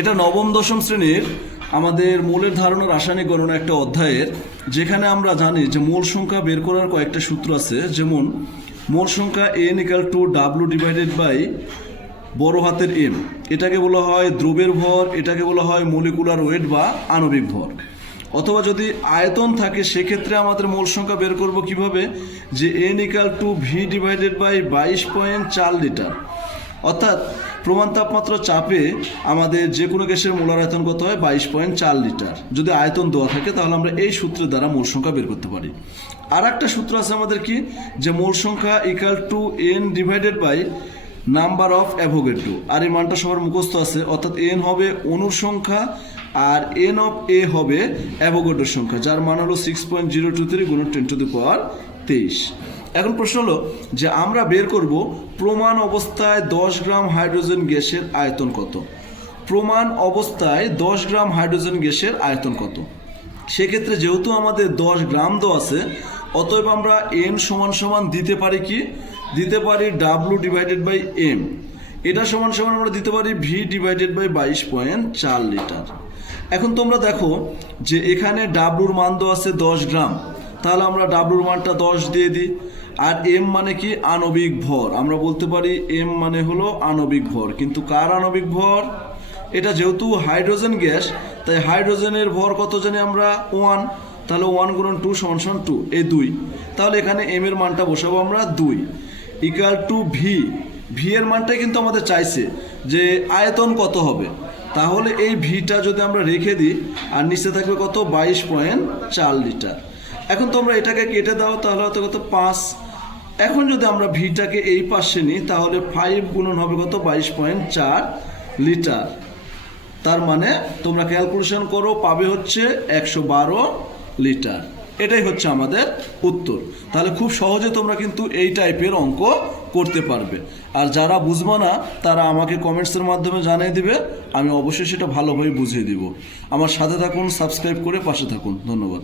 এটা নবম, দশম শ্রেণির আমাদের মূলের ধারণা রাসায়নিক গণনা একটা অধ্যায়ের, যেখানে আমরা জানি যে মূল সংখ্যা বের করার কয়েকটা সূত্র আছে। যেমন, মূল সংখ্যা n equal to W divided by বড় হাতের এম এটাকে বলা হয় দ্রব্যের ভর, এটাকে বলা হয় মলিকুলার ওয়েট বা আণবিক ভর। অথবা যদি আয়তন থাকে, সেক্ষেত্রে আমাদের মূল সংখ্যা বের করব কীভাবে? যে n equal to V divided by বাইশ পয়েন্ট চার লিটার। অর্থাৎ প্রমাণ তাপমাত্রা চাপে আমাদের যে কোনো গ্যাসের মোলার আয়তন কত হয়? বাইশ পয়েন্ট চার লিটার। যদি আয়তন দেওয়া থাকে, তাহলে আমরা এই সূত্রের দ্বারা মোল সংখ্যা বের করতে পারি। আর একটা সূত্র আছে আমাদের কি? যে মোল সংখ্যা equal to N divided by number of Avogadro আর এই মানটা সবার মুখস্থ আছে, অর্থাৎ এন হবে অনুর সংখ্যা আর এন অফ এ হবে অ্যাভোগেড্রোর সংখ্যা, যার মান হলো six point zero two three গুণ টেন টু দি পাওয়ার তেইশ। এখন প্রশ্ন হলো যে আমরা বের করব প্রমাণ অবস্থায় দশ গ্রাম হাইড্রোজেন গ্যাসের আয়তন কত? প্রমাণ অবস্থায় দশ গ্রাম হাইড্রোজেন গ্যাসের আয়তন কত? সেক্ষেত্রে যেহেতু আমাদের দশ গ্রাম দেওয়া আছে, অতএব আমরা এন সমান সমান দিতে পারি কি? দিতে পারি ডাব্লু ডিভাইডেড বাই এম এটা সমান সমান আমরা দিতে পারি ভি ডিভাইডেড বাই বাইশ পয়েন্ট চার লিটার। এখন তোমরা দেখো যে এখানে ডাব্লুর মান দেওয়া আছে দশ গ্রাম। তাহলে আমরা ডাব্লুর মানটা দশ দিয়ে দিই। আর এম মানে কি? আণবিক ভর। আমরা বলতে পারি এম মানে হলো আণবিক ভর। কিন্তু কার আণবিক ভর? এটা যেহেতু হাইড্রোজেন গ্যাস, তাই হাইড্রোজেনের ভর কত জানি আমরা? ওয়ান। তাহলে ওয়ান গুণন টু সমান সমান টু। এই দুই। তাহলে এখানে এম এর মানটা বসাবো আমরা দুই। ইকাল টু ভি ভি এর মানটাই কিন্তু আমাদের চাইছে যে আয়তন কত হবে। তাহলে এই ভিটা যদি আমরা রেখে দিই, আর নিচে থাকবে কত? বাইশ পয়েন্ট চার লিটার। এখন তোমরা এটাকে কেটে দাও, তাহলে হয়তো কত? পাঁচ। এখন যদি আমরা ভিটাকে এই পাশে নিই, তাহলে ফাইভ গুণন হবে কত? বাইশ পয়েন্ট চার লিটার। তার মানে তোমরা ক্যালকুলেশন করো, পাবে হচ্ছে একশো বারো লিটার। এটাই হচ্ছে আমাদের উত্তর। তাহলে খুব সহজে তোমরা কিন্তু এই টাইপের অঙ্ক করতে পারবে। আর যারা বুঝব না, তারা আমাকে কমেন্টসের মাধ্যমে জানিয়ে দিবে, আমি অবশ্যই সেটা ভালোভাবে বুঝিয়ে দিব। আমার সাথে থাকুন সাবস্ক্রাইব করে পাশে থাকুন। ধন্যবাদ।